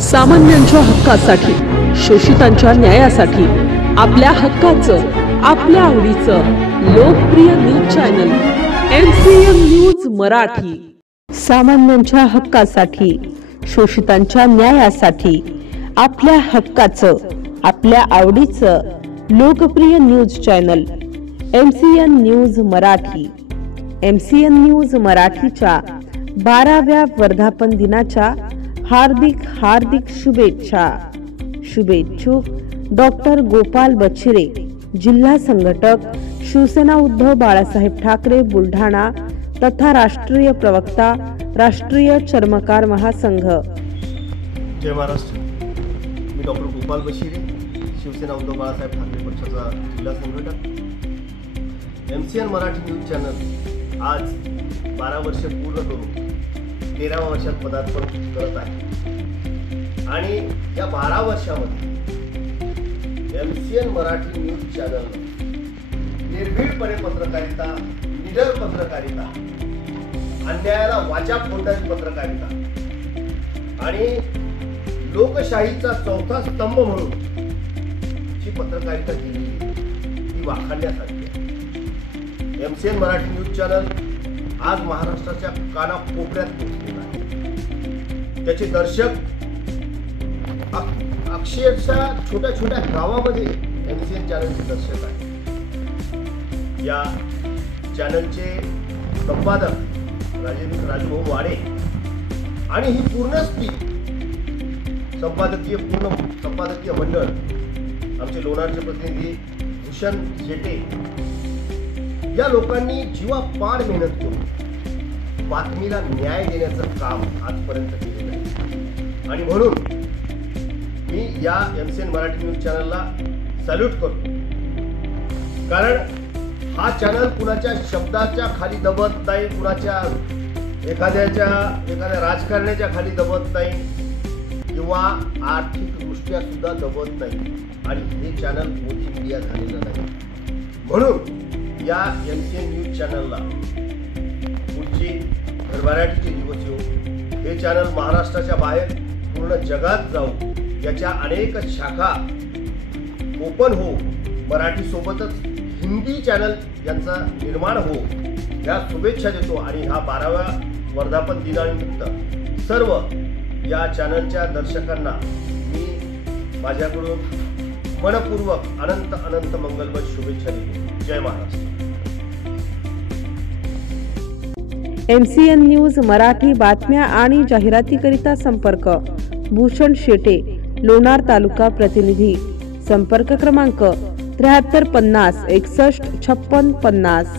सामान्यांच्या हक्कासाठी, शोषितांच्या न्यायासाठी, आपल्या हक्काचं, आपल्या आवडीचं लोकप्रिय news channel MCN news Marathi. सामान्यांच्या हक्कासाठी, शोषितांच्या न्यायासाठी, आपल्या हक्काचं, आपल्या आवडीचं लोकप्रिय news channel MCN news Marathi. MCN news मराठीच्या 12व्या वर्धापन दिनाच्या हार्दिक शुभेच्छा। शुभेच्छुक डॉक्टर गोपाल बच्छिरे, जिल्हा संघटक, शिवसेना उद्धव बाळासाहेब ठाकरे बुलढाणा तथा राष्ट्रीय प्रवक्ता, राष्ट्रीय चर्मकार महासंघ। जय महाराष्ट्र। मी डॉक्टर गोपाल बच्छिरे, शिवसेना उद्धव बाळासाहेब ठाकरे पक्षाचा जिल्हा संघटक। MCN मराठी न्यूज चॅनल आज 12 वर्ष पूर्ण करून 13व्या वर्षात पदार्पण करत आहे आणि या 12 वर्षामध्ये MCN मराठी न्यूज चॅनल निर्भीडपणे पत्रकारिता, निडर पत्रकारिता, अन्यायाला वाचा फोडणारी पत्रकारिता आणि लोकशाहीचा चौथा स्तंभ म्हणून जी पत्रकारिता केली ती वाखाणण्यासारखी आहे। MCN मराठी न्यूज चॅनल आज महाराष्ट्राच्या कानाकोपऱ्यात पोहोचलेला आहे। त्याचे दर्शक अक्षरशः छोट्या छोट्या गावामध्ये MCN चॅनलचे दर्शक आहेत। या चॅनलचे संपादक राजूभाऊ वाडे आणि ही पूर्ण संपादकीय मंडळ आमचे लोणारचे प्रतिनिधी भूषण शेटे या लोकांनी जीवापाड मेहनत करून बातमीला न्याय देण्याचं काम आजपर्यंत केलेलं आहे आणि म्हणून मी या MCN मराठी न्यूज चॅनलला सॅल्यूट करतो। कारण हा चॅनल कुणाच्या शब्दाच्या खाली दबत नाही, कुणाच्या एखाद्या राजकारण्याच्या खाली दबत नाही किंवा आर्थिकदृष्ट्या सुद्धा दबत नाही आणि हे चॅनल मोदी मीडिया झालेलं नाही। म्हणून या MCN न्यूज चॅनलला पुढची भरभराटीचे दिवस येऊ, हे चॅनल महाराष्ट्राच्या बाहेर पूर्ण जगात जाऊ, याच्या अनेक शाखा ओपन हो, मराठी सोबतच हिंदी चॅनल यांचा निर्माण हो, या शुभेच्छा देतो आणि हा 12व्या वर्धापन दिनानिमित्त सर्व या चॅनलच्या दर्शकांना मी माझ्याकडून मनपूर्वक अनंत मंगलमय शुभेच्छा देतो। जय महाराष्ट्र। MCN न्यूज मराठी बातम्या आणि जाहिरातीकरिता संपर्क भूषण शेटे, लोणार तालुका प्रतिनिधी। संपर्क क्रमांक 73 50 61 56 50।